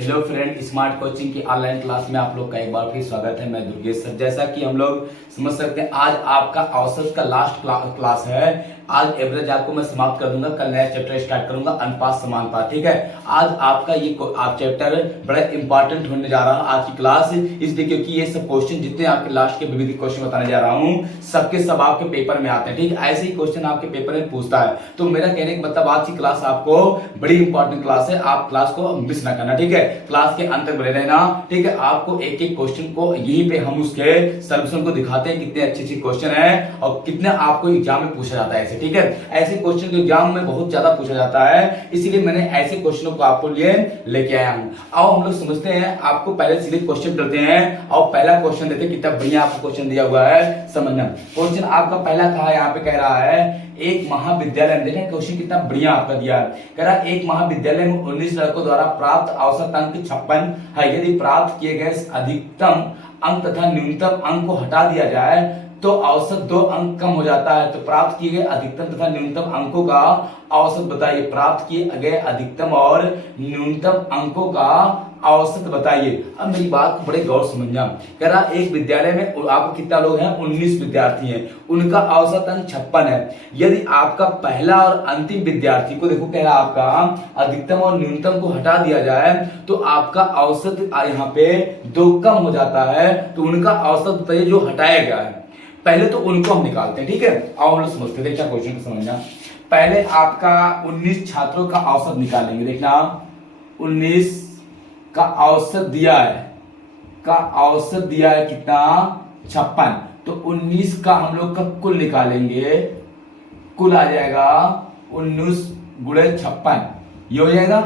Hello friend, smart coaching की online class में आप लोग का एक बार फिर स्वागत है। मैं दुर्गेश सर। जैसा कि हम लोग समझ सकते हैं, आज आपका औसत का लास्ट क्लास है। आज एवरेज आपको मैं समाप्त कर दूंगा, कल नया चैप्टर स्टार्ट करूंगा, अनुपात समानुपात। ठीक है, आज आपका ये आप चैप्टर बड़ा इंपॉर्टेंट होने जा रहा है आज की क्लास, इसलिए क्योंकि ये सब क्वेश्चन जितने आपके लास्ट के विविध क्वेश्चन बताने जा रहा हूँ सबके सब आपके पेपर में आते हैं। ठीक है, ऐसे ही क्वेश्चन आपके पेपर में पूछता है। तो मेरा कहने का मतलब आज की क्लास आपको बड़ी इंपॉर्टेंट क्लास है, आप क्लास को मिस ना करना। ठीक है, क्लास के अंत तक बने रहना। ठीक है, आपको एक एक क्वेश्चन को यहीं पे हम उसके सॉल्यूशन को दिखाते हैं, कितने अच्छे अच्छे क्वेश्चन है और कितने आपको एग्जाम में पूछा जाता है ऐसे। ठीक है, ऐसे क्वेश्चन तो एग्जाम में बहुत ज्यादा पूछा जाता है, इसीलिए मैंने ऐसे क्वेश्चनों को आपको लिए लेके आया हूं। आओ हम लोग समझते हैं, आपको पहले सीधे क्वेश्चन करते हैं और पहला क्वेश्चन देखते हैं कितना बढ़िया आपको क्वेश्चन दिया हुआ है। समझना, क्वेश्चन आपका पहला कहा यहाँ पे कह रहा है एक महाविद्यालय में, देखिए क्वेश्चन कितना बढ़िया आपका दिया है। कह रहा है एक महाविद्यालय में 19 लड़कों द्वारा प्राप्त औसत अंक 56 है। यदि प्राप्त किए गए अधिकतम अंक तथा न्यूनतम अंक को हटा दिया जाए तो औसत 2 अंक कम हो जाता है। तो प्राप्त किए गए अधिकतम तथा न्यूनतम अंकों का औसत बताइए। प्राप्त किए गए अधिकतम और न्यूनतम अंकों का औसत बताइए। अब मेरी बात को बड़े गौर समझना। कह रहा एक विद्यालय में आपको कितना लोग हैं, 19 विद्यार्थी हैं, उनका औसत अंक 56 है। यदि आपका पहला और अंतिम विद्यार्थी को देखो, कह रहा आपका अधिकतम और न्यूनतम को हटा दिया जाए तो आपका औसत यहाँ पे 2 कम हो जाता है। तो उनका औसत बताइए जो हटाया गया है। पहले तो उनको हम निकालते हैं। ठीक है, आओ हम लोग समझते हैं, क्या क्वेश्चन को समझना। पहले आपका 19 छात्रों का औसत निकालेंगे। देखना 19 का औसत दिया है, कितना, 56। तो 19 का हम लोग का कुल निकालेंगे, कुल आ जाएगा 19 गुणे 56, ये हो जाएगा।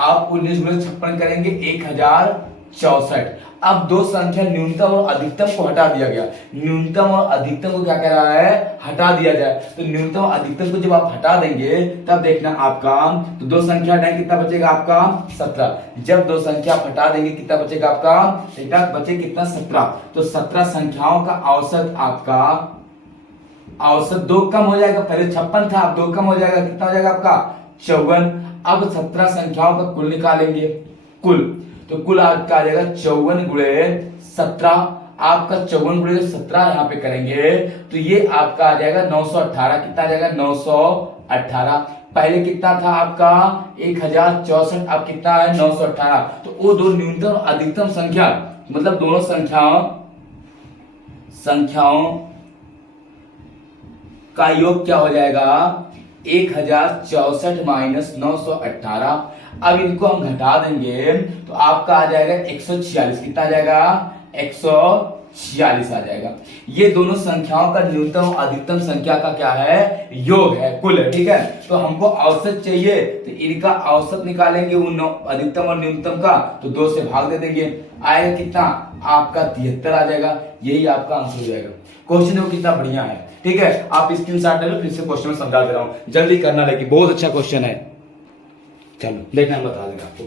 आप 19 गुणे 56 करेंगे 1064। अब दो संख्या न्यूनतम और अधिकतम को हटा दिया गया। न्यूनतम और अधिकतम को क्या कह रहा है, हटा दिया जाए। तो न्यूनतम और अधिकतम को जब आप हटा देंगे तब देखना आपका, तो दो संख्या हटाएंगे कितना बचेगा आपका, 17। जब दो संख्या हटा देंगे कितना बचेगा आपका, बचे कितना, 17। तो 17 संख्याओं का औसत आपका, औसत 2 कम हो जाएगा। पहले 56 था, अब 2 कम हो जाएगा, कितना हो जाएगा आपका, 54। अब 17 संख्याओं का कुल निकालेंगे, कुल तो कुल आपका आ जाएगा 54 गुणे 17। आपका 54 गुणे 17 यहाँ पे करेंगे तो ये आपका आ जाएगा 918। कितना आ जाएगा, 918। पहले कितना था आपका 1064, अब कितना है 918। तो वो दो न्यूनतम अधिकतम संख्या, मतलब दोनों संख्याओं का योग क्या हो जाएगा, 1064 माइनस 918। अब इनको हम घटा देंगे तो आपका आ जाएगा 146। कितना आ जाएगा, 146 आ जाएगा। ये दोनों संख्याओं का न्यूनतम और अधिकतम संख्या का क्या है, योग है, कुल है। ठीक है, तो हमको औसत चाहिए तो इनका औसत निकालेंगे उन अधिकतम और न्यूनतम का, तो 2 से भाग दे देंगे, आएगा कितना आपका 73 आ जाएगा। यही आपका आंसर हो जाएगा। क्वेश्चन वो कितना बढ़िया है। ठीक है, आप स्क्रीनशॉट ले लो, फिर से क्वेश्चन में समझा दे रहा हूं, जल्दी करना, लेकिन बहुत अच्छा क्वेश्चन है। चलो देखना, बता देगा आपको।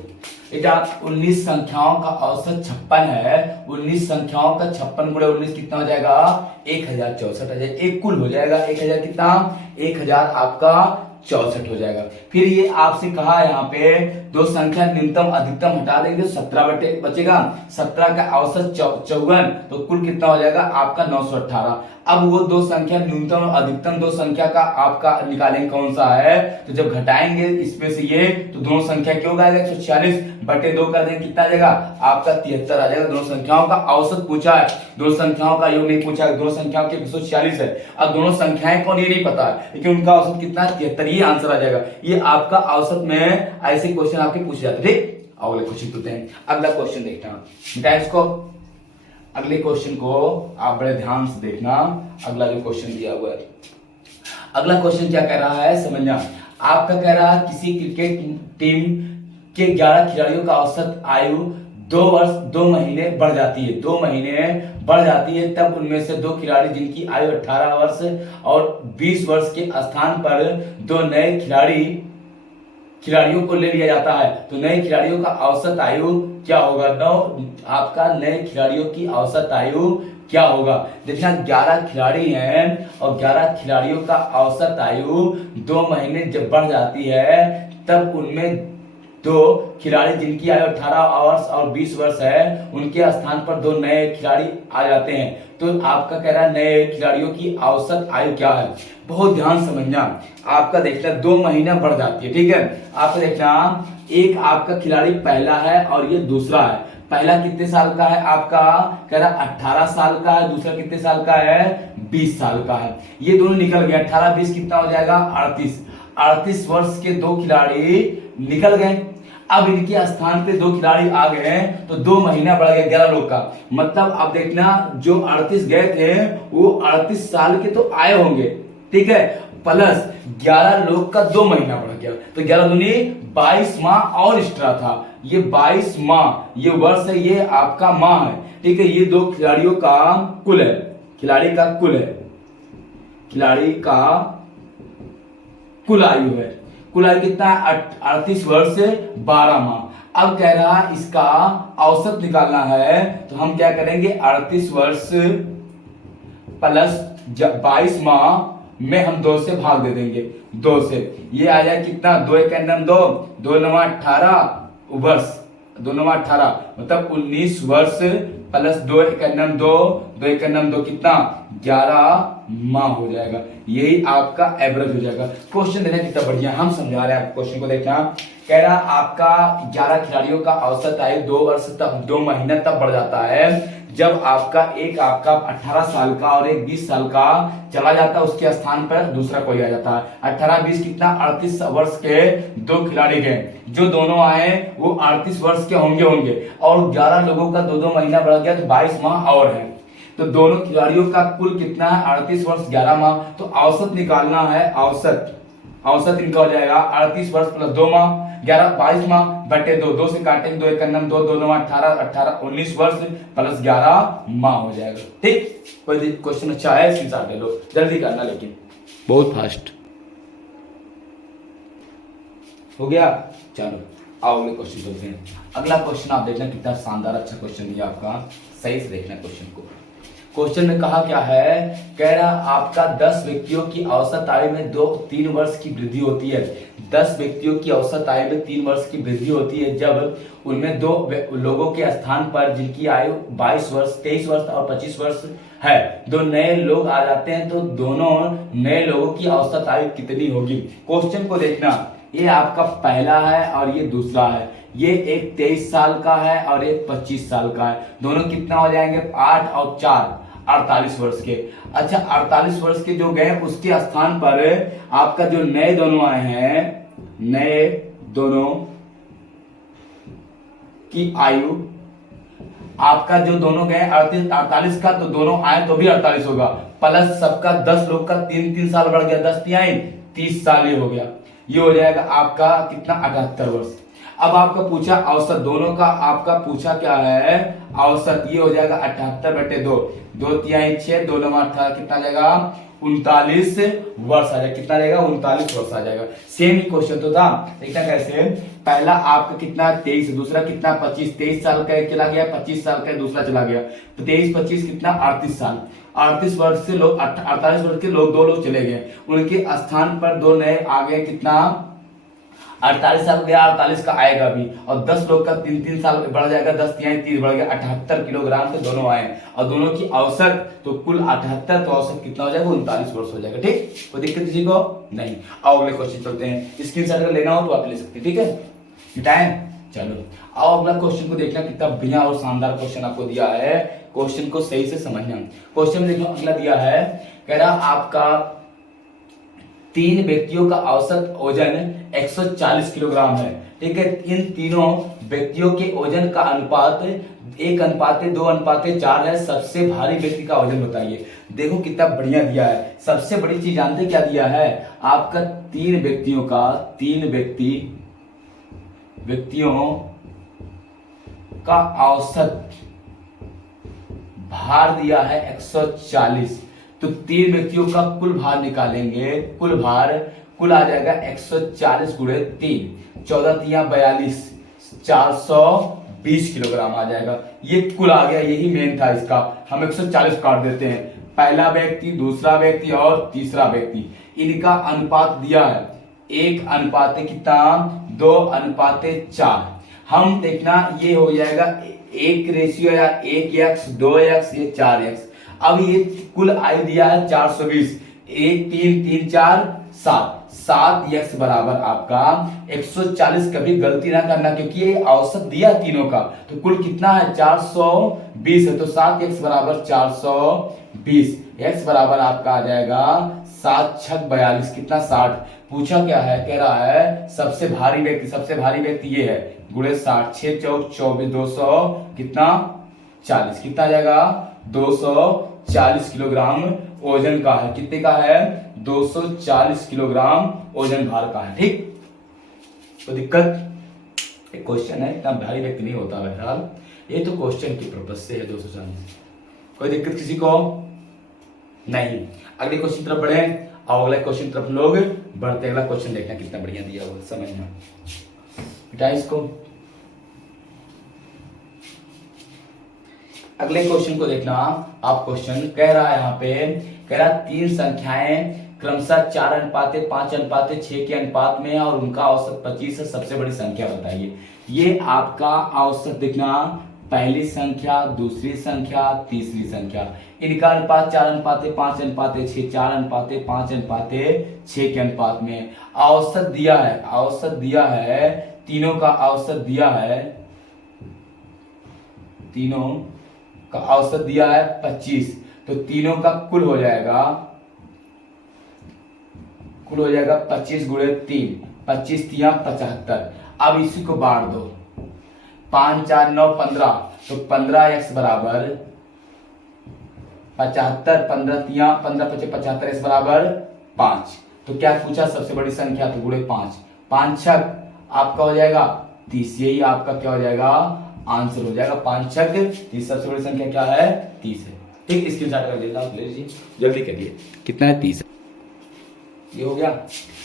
बेटा 19 संख्याओं का औसत 56 है। 19 संख्याओं का 56 गुणे 19 कितना हो जाएगा, 1064 आ जाएगा। एक कुल हो जाएगा 1000 कितना, 1000 आपका 64 हो जाएगा। फिर ये आपसे कहा यहाँ पे दो संख्या न्यूनतम अधिकतम हटा देंगे तो 17 बचेगा। 17 का औसत 54, तो कुल कितना हो जाएगा आपका 918। अब वो दो संख्या न्यूनतम और अधिकतम दो संख्या का आपका निकालेंगे कौन सा है, तो जब घटाएंगे इसमें से ये, तो दोनों संख्या क्यों आएगा, 146 बटे 2 कर देंगे, कितना आ जाएगा आपका 73 आ जाएगा। दोनों संख्याओं का औसत पूछा है, दोनों संख्याओं का योग नहीं पूछा है। दोनों संख्याओं के 146 है। अब दोनों संख्याएं कौन ये नहीं पता है, लेकिन उनका औसत कितना है, 73। ये आंसर आ जाएगा। ये आपका औसत में ऐसे क्वेश्चन आपके पूछे जाते हैं। ठीक, अगले क्वेश्चन होते हैं। अगला क्वेश्चन देखना इसको, अगले क्वेश्चन को आप बड़े ध्यान से देखना। अगला जो क्वेश्चन दिया हुआ है, अगला क्वेश्चन क्या कह रहा है समझना। आपका कह रहा है किसी क्रिकेट टीम के 11 खिलाड़ियों का औसत आयु 2 वर्ष 2 महीने बढ़ जाती है। 2 महीने बढ़ जाती है, तब उनमें से 2 खिलाड़ी जिनकी आयु 18 वर्ष और 20 वर्ष के स्थान पर 2 नए खिलाड़ियों को ले लिया जाता है। तो नए खिलाड़ियों का औसत आयु क्या होगा, आपका नए खिलाड़ियों की औसत आयु क्या होगा। देखना 11 खिलाड़ी हैं और 11 खिलाड़ियों का औसत आयु 2 महीने जब बढ़ जाती है तब उनमें दो खिलाड़ी जिनकी आयु 18 वर्ष और 20 वर्ष है, उनके स्थान पर दो नए खिलाड़ी आ जाते हैं। तो आपका कह रहा है नए खिलाड़ियों की औसत आयु क्या है। बहुत ध्यान समझना, आपका देखना 2 महीना बढ़ जाती है, ठीक है। आपका देखना एक आपका खिलाड़ी पहला है और ये दूसरा है। पहला कितने साल का है आपका, कह रहा 18 साल का है, दूसरा कितने साल का है, 20 साल का है। ये दोनों निकल गए, 18 20 कितना हो जाएगा, 38 वर्ष के दो खिलाड़ी निकल गए। अब इनके स्थान पे दो खिलाड़ी आ गए हैं, तो 2 महीना बढ़ गया 11 लोग का। मतलब अब देखना जो 38 गए थे वो 38 साल के तो आए होंगे, ठीक है, प्लस 11 लोग का 2 महीना बढ़ गया, तो 11 दूनी 22 माह और एक्स्ट्रा था। ये 22 माह, ये वर्ष है, ये आपका माह है, ठीक है। ये दो खिलाड़ियों का कुल है, खिलाड़ी का कुल है, खिलाड़ी का कुल आयु है। कुल आयु कितना है, 38 वर्ष से 12 माह। अब कह रहा इसका औसत निकालना है, तो हम क्या करेंगे, 38 वर्ष प्लस 22 माह में हम 2 से भाग दे देंगे, 2 से। ये आ जाए कितना, 2 1 2, 2 9 18 वर्ष, 2 9 18 मतलब 19 वर्ष प्लस 2 1 2, 2 1 2 कितना, 11 माह हो जाएगा। यही आपका एवरेज हो जाएगा। क्वेश्चन देखना कितना बढ़िया, हम समझा रहे हैं क्वेश्चन को। देखना कह रहा आपका 11 खिलाड़ियों का औसत आयु 2 वर्ष तक 2 महीना तक बढ़ जाता है जब आपका 18 साल का और एक 20 साल का चला जाता है, उसके स्थान पर दूसरा कोई आ जाता है। 18 20 कितना, 38 वर्ष के 2 खिलाड़ी गए, जो दोनों आए वो 38 वर्ष के होंगे और 11 लोगों का 2 महीना बढ़ गया, तो 22 माह और है। तो दोनों खिलाड़ियों का कुल कितना है, 38 वर्ष 11 माह। तो औसत निकालना है, औसत इनका हो जाएगा 38 वर्ष प्लस 2 माह 11 22 माह बटे 2, 2 से काटेंगे 2 1 2, 2 9 18 19 वर्ष प्लस 11 माह हो जाएगा, ठीक। कोई क्वेश्चन अच्छा है, स्क्रीनशॉट ले लो, जल्दी करना, लेकिन बहुत फास्ट हो गया। चलो आओ अगले क्वेश्चन चलते हैं। अगला क्वेश्चन आप देखना कितना शानदार अच्छा क्वेश्चन दिया आपका, सही से देखना क्वेश्चन को। क्वेश्चन में कहा क्या है, कह रहा आपका 10 व्यक्तियों की औसत आयु में 3 वर्ष की वृद्धि होती है। 10 व्यक्तियों की औसत आयु में 3 वर्ष की वृद्धि होती है जब उनमें 2 लोगों के स्थान पर जिनकी आयु 22 वर्ष 23 वर्ष और 25 वर्ष है, 2 नए लोग आ जाते हैं, तो दोनों नए लोगों की औसत आयु कितनी होगी। क्वेश्चन को देखना, ये आपका पहला है और ये दूसरा है। ये एक 23 साल का है और एक 25 साल का है, दोनों कितना हो जाएंगे, 8 और 4 48 वर्ष के। अच्छा 48 वर्ष के जो गए उसके स्थान पर आपका जो नए दोनों आए हैं, नए दोनों की आयु आपका जो दोनों गए 48 का, तो दोनों आए तो भी 48 होगा, प्लस सबका 10 लोग का 3 साल बढ़ गया, 10 3 30 साल ये हो गया। ये हो जाएगा आपका कितना, 78 वर्ष। अब आपका पूछा औसत, दोनों का आपका पूछा क्या है, औसत। ये हो जाएगा 78 बटे 2, 2 3 6, 2 9 18 कितना जाएगा, 39 वर्ष आ जाएगा। कितना जाएगा, 39 वर्ष आ जाएगा। सेम ही क्वेश्चन तो था, देखना कैसे। पहला आपका कितना 23, दूसरा कितना 25, 23 साल का एक चला गया, 25 साल का दूसरा चला गया, तो 23 25 कितना 38 साल। 38 वर्ष से लोग 48 वर्ष के लोग 2 लोग चले गए, उनके स्थान पर 2 नए आ गए, कितना 48 साल गया, 48 का आएगा भी, और 10 लोग का 3 साल बढ़ जाएगा, 10 3 30 बढ़ गया, 78 किलोग्राम से दोनों आए, और दोनों की औसत तो कुल 78, तो औसत कितना हो जाएगा, 39 वर्ष हो जाएगा, ठीक। कोई दिक्कत किसी को नहीं। आओ अगले क्वेश्चन चलते हैं, स्क्रीनशॉट अगर लेना हो तो आप ले सकते हैं, ठीक है। टाइम चलो आओ अगला क्वेश्चन को देखना, कितना बढ़िया और शानदार क्वेश्चन आपको दिया है। क्वेश्चन को सही से समझना। क्वेश्चन में देखो अगला दिया है, कह रहा आपका 3 व्यक्तियों का औसत वजन 140 किलोग्राम है, ठीक है। इन तीनों व्यक्तियों के वजन का अनुपात 1:2:4 है। सबसे भारी व्यक्ति का वजन बताइए। देखो कितना बढ़िया दिया है। सबसे बड़ी चीज जानते क्या दिया है आपका, 3 व्यक्तियों का, 3 व्यक्तियों का औसत भार दिया है 140, तो 3 व्यक्तियों का कुल भार निकालेंगे। कुल आ जाएगा 140 गुणे 3, 14 3 42, 420 किलोग्राम आ जाएगा। ये कुल आ गया, यही मेन था इसका। हम 140 काट देते हैं, पहला व्यक्ति, दूसरा व्यक्ति और तीसरा व्यक्ति, इनका अनुपात दिया है 1 अनुपात कितना 2:4। हम देखना ये हो जाएगा 1 रेशियो या 1x 2x ये 4x। अब ये कुल आयु दिया है 420, 1 3 3 4 7, 7x बराबर आपका 140। कभी गलती ना करना क्योंकि ये औसत दिया तीनों का, तो कुल कितना है 420 है, तो 7x बराबर 420। x बराबर आपका आ जाएगा 7 छक 42, कितना 60। पूछा क्या है, कह रहा है सबसे भारी व्यक्ति ये है, गुणे 60, 6 चौक 24, 200 कितना 40, कितना आ जाएगा 240 किलोग्राम ओजन का है। कितने का है 240 किलोग्राम ओजन भार का है। ठीक, तो दिक्कत एक क्वेश्चन है, इतना भारी व्यक्ति नहीं होता बहरहाल, ये तो क्वेश्चन की पर्पज से है 240। कोई दिक्कत किसी को नहीं। अगले क्वेश्चन तरफ बढ़े, और अगले क्वेश्चन तरफ लोग बढ़ते। अगला क्वेश्चन देखना कितना बढ़िया दिया हुआ समझना बेटा इसको। अगले क्वेश्चन को देखना आप। क्वेश्चन कह रहा है यहाँ पे, कह रहा 3 संख्याएं क्रमशः 4:5:6 के अनुपात में और उनका औसत 25 है, सबसे बड़ी संख्या बताइए। ये आपका औसत देखना, पहली संख्या, दूसरी संख्या, तीसरी संख्या, इनका अनुपात 4:5:6, 4:5:6 के अनुपात में। औसत दिया है तीनों का औसत दिया है, तीनों का औसत दिया है 25, तो तीनों का कुल हो जाएगा 25 गुणे 3, 25 3 75। अब इसी को बांट दो, 5 4 9 15, तो 15x बराबर 75, 15 3 15 25 75, x बराबर 5। तो क्या पूछा, सबसे बड़ी संख्या, तो गुणे 5, 5 छक आपका हो जाएगा 30। यही आपका क्या हो जाएगा आंसर हो जाएगा, 5 छक 30। सबसे बड़ी संख्या क्या है 30 है। ठीक, स्क्रीनशॉट कर लीजिए, जल्दी करिए, कितना है 30। ये हो गया,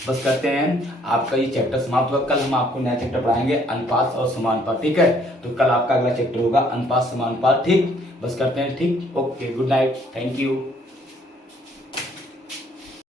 बस करते हैं आपका ये चैप्टर समाप्त हुआ। कल हम आपको नया चैप्टर पढ़ाएंगे अनुपात और समानुपात। ठीक है, तो कल आपका अगला चैप्टर होगा अनुपात समानुपात। ठीक, बस करते हैं। ठीक, okay, good night, thank you.